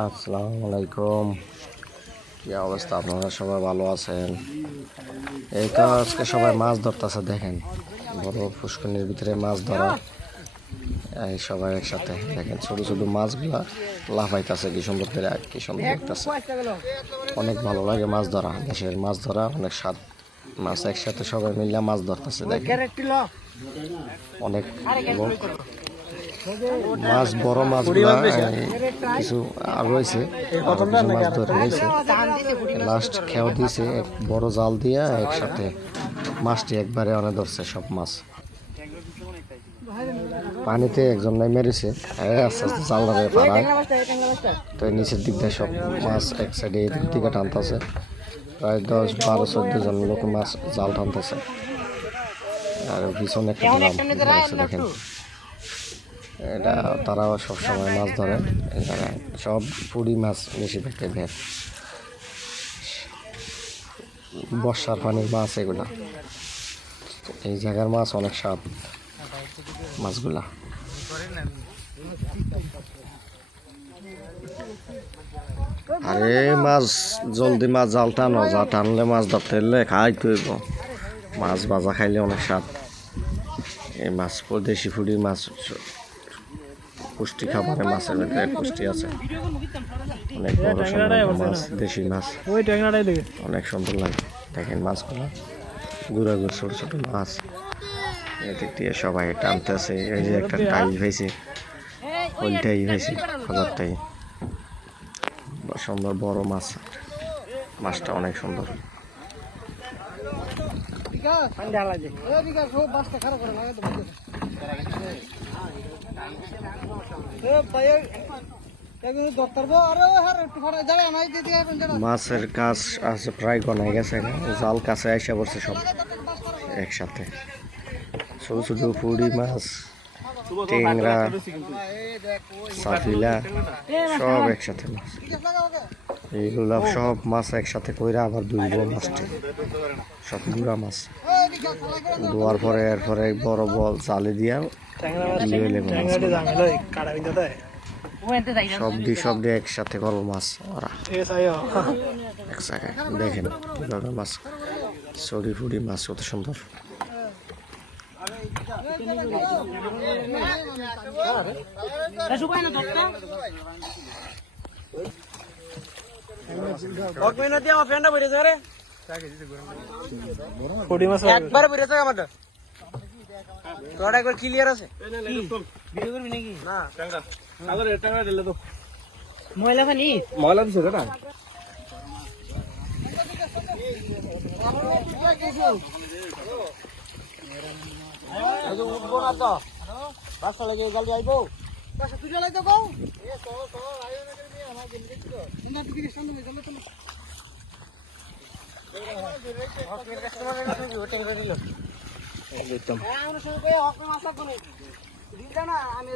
আসসালামু আলাইকুম কি অবস্থা? আপনারা সবাই ভালো আছেন? এই তো আজকে সবাই মাছ ধরতেছে, দেখেন। বড় পুষ্করণীর ভিতরে মাছ ধরা। এই সবাই একসাথে, দেখেন ছোট ছোট মাছগুলা লাফাইতেছে, কি সুন্দর করে, কি সুন্দর দেখতেছে। অনেক ভালো লাগে মাছ ধরা, দেশের মাছ ধরা, অনেক স্বাদ। মাছ একসাথে সবাই মিলে মাছ ধরতেছে, দেখেন। অনেক লোক মাছ বড় মাছগুলা কিছু আর রয়েছে মাছ ধরে রয়েছে। লাস্ট খেয়াও দিয়েছে এক বড় জাল দিয়ে একসাথে মাছটি একবারে অনেক ধরছে সব মাছ। পানিতে একজন নাই মেরেছে আস্তে আস্তে জাল ধরে পাড়ায় তো নিচের দিক দিয়ে সব মাছ এক সাইডে এদিক দিকে টানতেছে। প্রায় দশ বারো চোদ্দ জন লোক মাছ জাল টানতেছে। আর পিছনে একটা দেখেন। এটা তারাও সবসময় মাছ ধরে। এখানে সব পুরি মাছ বেশি থাকে বের বর্ষার পানির মাছ এগুলা। এই জায়গার মাছ অনেক স্বাদ, মাছগুলা। আরে মাছ, জলদি মাছ জাল টানো যা টানলে মাছ ধরতে এলে খাই তুইব মাছ ভাজা খাইলে অনেক স্বাদ। এই মাছ, দেশি ফুড়ি মাছ পুষ্টি খাবারে মাছের ভিতরে পুষ্টি আছে। অনেক বড় সুন্দর মাছ দেশি মাছ। ওই ট্যাংরাটাই দেখে। অনেক সুন্দর লাগে। দেখেন মাছগুলো গুড়া গুড় ছোট ছোট মাছ। এদিক দিয়ে সবাই টানতেছে এই যে একটা টাই হয়েছে ওইটাই হয়েছে হাজারটাই সুন্দর বড় মাছ। মাছটা অনেক সুন্দর। মাছের কাজ আছে প্রায় গনাই গেছে জাল কাছে এসে পড়ছে সব একসাথে। ছোট ছোট পুরি মাছ। টেংরা সাফিলা সব একসাথে মাছ। এইগুলা সব মাছ একসাথে কইরা আবার ধুইব মাছটি সব গুড়া মাছ। ধোয়ার পরে এরপরে বড় বল জালে দিয়া সব দিয়ে সব দিয়ে একসাথে করব মাছ ওরা। এক জায়গায়। দেখেন মাছ সরি ফুড়ি মাছ কত সুন্দর। একবার থাকে আমারটা তোর একবার ক্লিয়ার আছে ময়লা খানি ময়লা দিছে না উঠবো না তো। বাসা লাগে জলদি আইবো। বাসা তুই জ্বালাই তো দিল। হ্যাঁ আমরা সঙ্গে হক মাছ কোনে দিদা না আমি